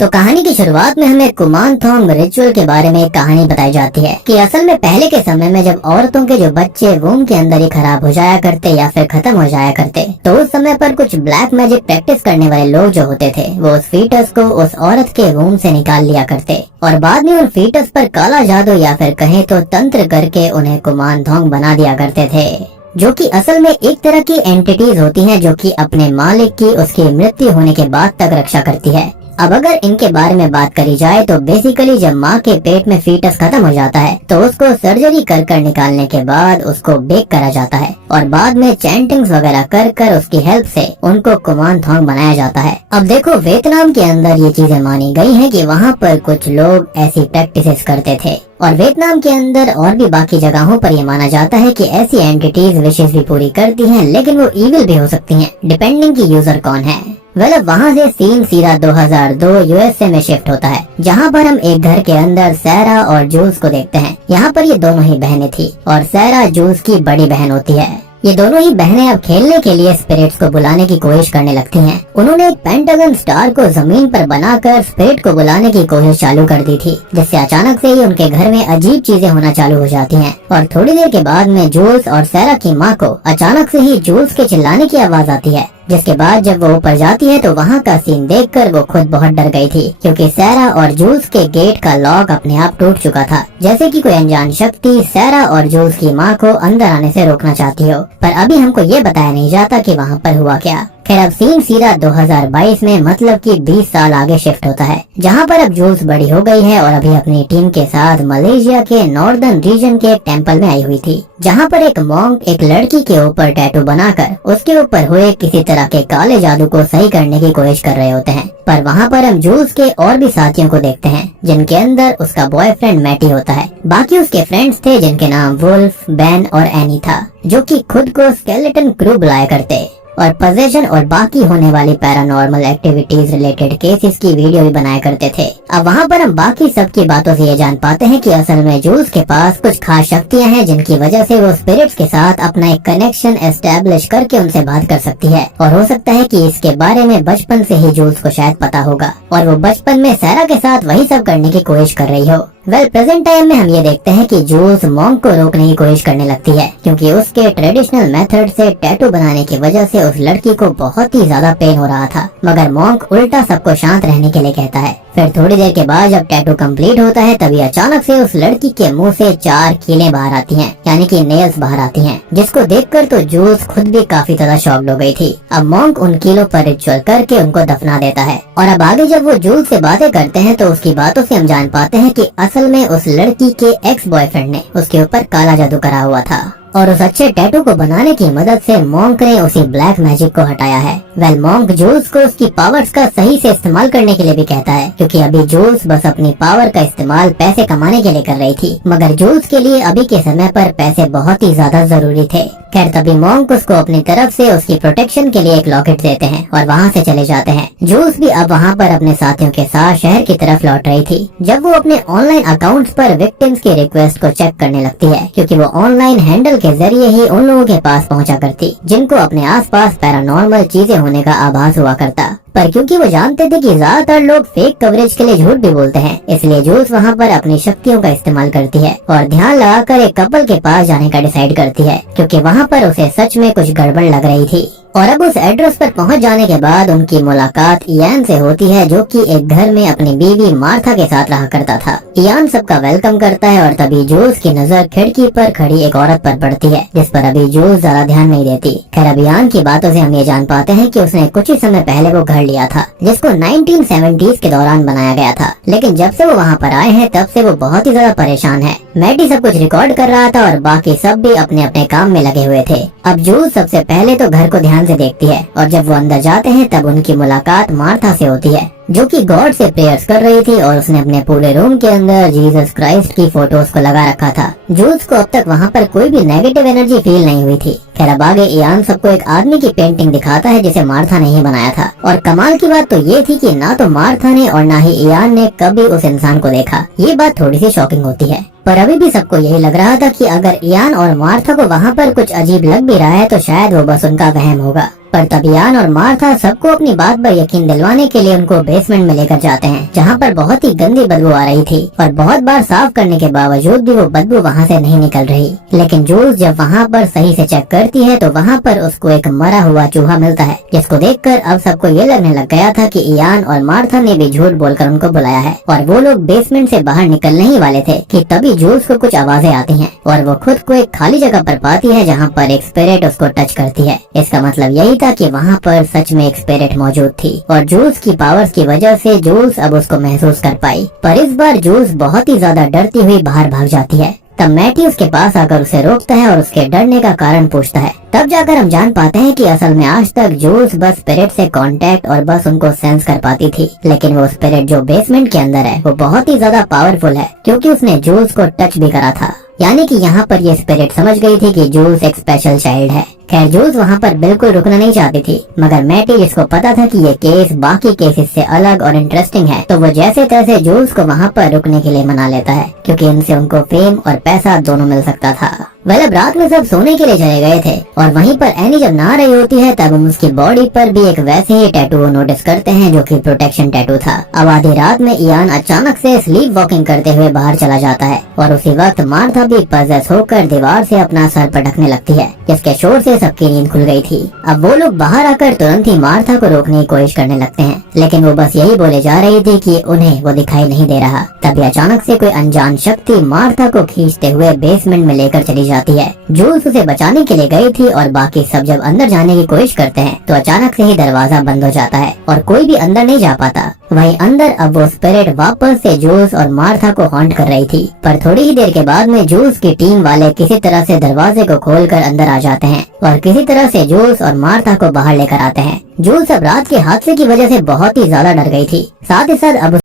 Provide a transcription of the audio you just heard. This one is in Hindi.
तो कहानी की शुरुआत में हमें कुमानथॉन्ग रिचुअल के बारे में एक कहानी बताई जाती है कि असल में पहले के समय में जब औरतों के जो बच्चे वूम के अंदर ही खराब हो जाया करते या फिर खत्म हो जाया करते, तो उस समय पर कुछ ब्लैक मैजिक प्रैक्टिस करने वाले लोग जो होते थे वो उस फीटस को उस औरत के वूम से निकाल लिया करते और बाद में उन फीटस पर काला जादू या फिर कहें तो तंत्र करके उन्हें कुमानथॉन्ग बना दिया करते थे, जो कि असल में एक तरह की एंटिटीज होती हैं जो कि अपने मालिक की उसकी मृत्यु होने के बाद तक रक्षा करती है। अब अगर इनके बारे में बात करी जाए तो बेसिकली जब माँ के पेट में फीटस खत्म हो जाता है तो उसको सर्जरी कर निकालने के बाद उसको बेक करा जाता है और बाद में चैंटिंग्स वगैरह कर उसकी हेल्प से उनको कुमानथॉन्ग बनाया जाता है। अब देखो, वियतनाम के अंदर ये चीजें मानी गई हैं कि वहाँ पर कुछ लोग ऐसी प्रैक्टिसेस करते थे और वियतनाम के अंदर और भी बाकी जगहों पर ये माना जाता है कि ऐसी एंटिटीज विशेष भी पूरी करती हैं, लेकिन वो इविल भी हो सकती हैं, डिपेंडिंग की यूजर कौन है। अब वहाँ से सीन सीधा 2002 यूएसए में शिफ्ट होता है, जहाँ पर हम एक घर के अंदर सैरा और जूल्स को देखते हैं। यहाँ पर ये दोनों ही बहनें थी और सैरा जूल्स की बड़ी बहन होती है। ये दोनों ही बहनें अब खेलने के लिए स्पिरिट्स को बुलाने की कोशिश करने लगती हैं। उन्होंने एक पेंटागन स्टार को जमीन पर बनाकर स्पिरिट को बुलाने की कोशिश चालू कर दी थी, जिससे अचानक से ही उनके घर में अजीब चीजें होना चालू हो जाती हैं और थोड़ी देर के बाद में जूल्स और सैरा की माँ को अचानक से ही जूल्स के चिल्लाने की आवाज आती है, जिसके बाद जब वो ऊपर जाती है तो वहाँ का सीन देखकर वो खुद बहुत डर गई थी, क्योंकि सैरा और जूल्स के गेट का लॉक अपने आप टूट चुका था, जैसे कि कोई अनजान शक्ति सैरा और जूल्स की माँ को अंदर आने से रोकना चाहती हो। पर अभी हमको ये बताया नहीं जाता कि वहाँ पर हुआ क्या। खैर, अब सीन सीधा 2022 में मतलब कि 20 साल आगे शिफ्ट होता है, जहाँ पर अब जूल्स बड़ी हो गई है और अभी अपनी टीम के साथ मलेशिया के नॉर्दर्न रीजन के एक टेम्पल में आई हुई थी, जहाँ पर एक मॉन्क एक लड़की के ऊपर टैटू बनाकर उसके ऊपर हुए किसी तरह के काले जादू को सही करने की कोशिश कर रहे होते हैं। पर वहाँ पर हम जूल्स के और भी साथियों को देखते हैं, जिनके अंदर उसका बॉयफ्रेंड मैटी होता है। बाकी उसके फ्रेंड्स थे जिनके नाम वुल्फ, बेन और एनी था, जो कि खुद को स्केलेटन क्रू बुलाया करते और पोजेशन और बाकी होने वाली पैरानॉर्मल एक्टिविटीज रिलेटेड केसेस की वीडियो भी बनाया करते थे। अब वहाँ पर हम बाकी सब की बातों से ये जान पाते हैं कि असल में जूल्स के पास कुछ खास शक्तियाँ हैं, जिनकी वजह से वो स्पिरिट्स के साथ अपना एक कनेक्शन एस्टेब्लिश करके उनसे बात कर सकती है। और हो सकता है कि इसके बारे में बचपन से ही जूल्स को शायद पता होगा और वो बचपन में सैरा के साथ वही सब करने की कोशिश कर रही हो। प्रेजेंट टाइम में हम ये देखते हैं कि जूल्स मॉन्क को रोकने की कोशिश करने लगती है, क्योंकि उसके ट्रेडिशनल मेथड से टैटू बनाने की वजह से उस लड़की को बहुत ही ज्यादा पेन हो रहा था, मगर मॉन्क उल्टा सबको शांत रहने के लिए कहता है। फिर थोड़ी देर के बाद जब टैटू कंप्लीट होता है तभी अचानक से उस लड़की के मुंह से 4 कीलें बाहर आती हैं, यानी कि नेल्स बाहर आती हैं, जिसको देखकर तो जूल्स खुद भी काफी ज्यादा शॉक्ड हो गई थी। अब मॉन्क उन कीलों पर रिचुअल करके उनको दफना देता है और अब आगे जब वो जूल्स से बातें करते हैं तो उसकी बातों से हम जान पाते हैं कि असल में उस लड़की के एक्स बॉयफ्रेंड ने उसके ऊपर काला जादू करा हुआ था और उस अच्छे टैटू को बनाने की मदद से मॉन्क ने उसी ब्लैक मैजिक को हटाया है। मॉन्क जूल्स को उसकी पावर्स का सही से इस्तेमाल करने के लिए भी कहता है, क्योंकि अभी जूल्स बस अपनी पावर का इस्तेमाल पैसे कमाने के लिए कर रही थी, मगर जूल्स के लिए अभी के समय पर पैसे बहुत ही ज्यादा जरूरी थे। खैर, तभी मॉन्क उसको अपनी तरफ से उसकी प्रोटेक्शन के लिए एक लॉकेट देते हैं और वहाँ से चले जाते हैं। जूल्स भी अब वहाँ पर अपने साथियों के साथ शहर की तरफ लौट रही थी, जब वो अपने ऑनलाइन अकाउंट्स पर विक्टिम्स की रिक्वेस्ट को चेक करने लगती है, क्योंकि वो ऑनलाइन हैंडल के जरिए ही उन लोगों के पास पहुंचा करती जिनको अपने आसपास पैरानॉर्मल चीजें होने का आभास हुआ करता। पर क्योंकि वो जानते थे कि ज्यादातर लोग फेक कवरेज के लिए झूठ भी बोलते हैं, इसलिए जूल्स वहाँ पर अपनी शक्तियों का इस्तेमाल करती है और ध्यान लगाकर एक कपल के पास जाने का डिसाइड करती है, क्योंकि वहाँ पर उसे सच में कुछ गड़बड़ लग रही थी। और अब उस एड्रेस पर पहुंच जाने के बाद उनकी मुलाकात इयान से होती है, जो कि एक घर में अपनी बीवी मार्था के साथ रहा करता था। इयान सबका वेलकम करता है और तभी जूल्स की नजर खिड़की पर खड़ी एक औरत पर पड़ती है, जिस पर अभी जूल्स ज्यादा ध्यान नहीं देती। खैर, अब इयान की बातों से हम ये जान पाते हैं कि उसने कुछ ही समय पहले वो घर लिया था, जिसको 1970s के दौरान बनाया गया था, लेकिन जब से वो वहाँ पर आए हैं तब से वो बहुत ही ज्यादा परेशान है। मैटी सब कुछ रिकॉर्ड कर रहा था और बाकी सब भी अपने अपने काम में लगे हुए थे। अब जूल्स सबसे पहले तो घर को ध्यान से देखती है और जब वो अंदर जाते हैं तब उनकी मुलाकात मार्था से होती है, जो कि गॉड से प्रेयर्स कर रही थी और उसने अपने पूरे रूम के अंदर जीसस क्राइस्ट की फोटोज को लगा रखा था। जूल्स को अब तक वहाँ पर कोई भी नेगेटिव एनर्जी फील नहीं हुई थी। खैर, अब आगे इयान सबको एक आदमी की पेंटिंग दिखाता है जिसे मार्था ने ही बनाया था, और कमाल की बात तो ये थी कि ना तो मार्था ने और ना ही इयान ने कभी उस इंसान को देखा। ये बात थोड़ी सी शॉकिंग होती है, पर अभी भी सबको यही लग रहा था कि अगर इयान और मार्था को वहाँ पर कुछ अजीब लग भी रहा है तो शायद वो बस उनका वहम होगा। पर तब इयान और मार्था सबको अपनी बात पर यकीन दिलवाने के लिए उनको बेसमेंट में लेकर जाते हैं, जहाँ पर बहुत ही गंदी बदबू आ रही थी और बहुत बार साफ करने के बावजूद भी वो बदबू वहाँ से नहीं निकल रही। लेकिन जूल्स जब वहाँ पर सही से चेक करती है तो वहाँ पर उसको एक मरा हुआ चूहा मिलता है, जिसको देखकर अब सबको ये लगने लग गया था कि इयान और मार्था ने भी झूठ बोलकर उनको बुलाया है और वो लोग बेसमेंट से बाहर निकलने ही वाले थे कि तभी जूल्स को कुछ आवाजें आती हैं और वो खुद को एक खाली जगह पर पाती है जहाँ पर एक स्पिरिट उसको टच करती है। इसका मतलब यही था कि वहाँ पर सच में एक स्पिरिट मौजूद थी और जूल्स की पावर्स की वजह से जूल्स अब उसको महसूस कर पाई। पर इस बार जूल्स बहुत ही ज्यादा डरती हुई बाहर भाग जाती है। तब मैटी उसके पास आकर उसे रोकता है और उसके डरने का कारण पूछता है। तब जाकर हम जान पाते हैं कि असल में आज तक जूल्स बस स्पिरिट से कांटेक्ट और बस उनको सेंस कर पाती थी, लेकिन वो स्पिरिट जो बेसमेंट के अंदर है वो बहुत ही ज्यादा पावरफुल है क्योंकि उसने जूल्स को टच भी करा था। यानी कि यहाँ पर ये स्पिरिट समझ गई थी कि जूल्स एक स्पेशल चाइल्ड है। खैर जूल्स वहाँ पर बिल्कुल रुकना नहीं चाहती थी, मगर मैटी जिसको पता था कि ये केस बाकी केसेस से अलग और इंटरेस्टिंग है, तो वो जैसे तैसे जूल्स को वहाँ पर रुकने के लिए मना लेता है क्योंकि इनसे उनको फेम और पैसा दोनों मिल सकता था। अब रात में सब सोने के लिए चले गए थे और वहीं पर एनी जब नहा रही होती है तब हम उसकी बॉडी पर भी एक वैसे ही टैटू नोटिस करते हैं जो कि प्रोटेक्शन टैटू था। अब आधी रात में इयान अचानक से स्लीप वॉकिंग करते हुए बाहर चला जाता है और उसी वक्त मार्था भी पजेस होकर दीवार से अपना सर पटकने लगती है, जिसके शोर से सबकी नींद खुल गई थी। अब वो लोग बाहर आकर तुरंत ही मार्था को रोकने की कोशिश करने लगते हैं, लेकिन वो बस यही बोले जा रही थी कि उन्हें वो दिखाई नहीं दे रहा। तभी अचानक से कोई अनजान शक्ति मार्था को खींचते हुए बेसमेंट में लेकर चली जाती है। जूल्स उसे बचाने के लिए गई थी और बाकी सब जब अंदर जाने की कोशिश करते हैं तो अचानक से ही दरवाजा बंद हो जाता है और कोई भी अंदर नहीं जा पाता। वहीं अंदर अब वो स्पिरिट वापस से जूल्स और मार्था को हॉन्ट कर रही थी, पर थोड़ी ही देर के बाद में जूल्स की टीम वाले किसी तरह से दरवाजे को खोलकर अंदर आ जाते हैं और किसी तरह से जूल्स और मार्था को बाहर लेकर आते हैं। जूल्स अब रात के हादसे की वजह से बहुत ही ज्यादा डर गई थी, साथ ही साथ अब